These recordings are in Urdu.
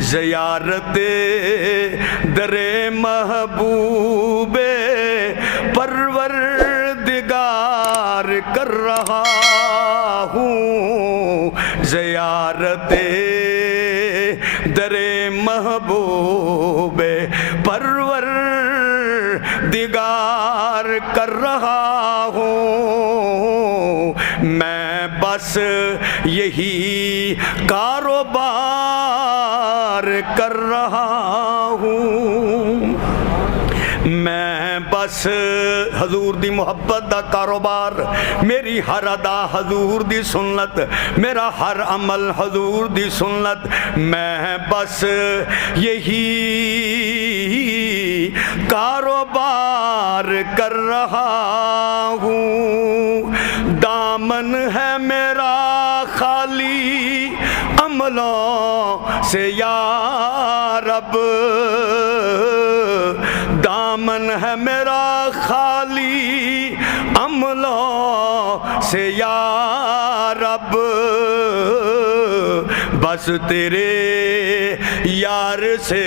زیارت در محبوب پروردگار کر رہا ہوں، زیارت در محبوب پروردگار کر رہا ہوں، میں بس یہی کاروبار کر رہا ہوں، میں بس حضور دی محبت دا کاروبار، میری ہر ادا حضور دی سنت، میرا ہر عمل حضور دی سنت، میں بس یہی کاروبار کر رہا ہوں، دامن ہے میرا خالی عملوں سے یا رب، دامن ہے میرا خالی عملوں سے یا رب، بس تیرے یار سے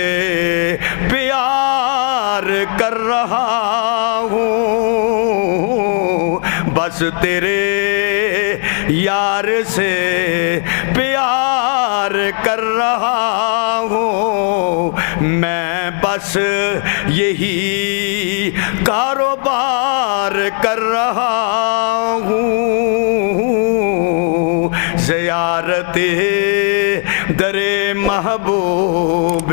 پیار کر رہا ہوں، بس تیرے یار سے پیار کر رہا ہوں، میں بس یہی کاروبار کر رہا ہوں، زیارت در محبوب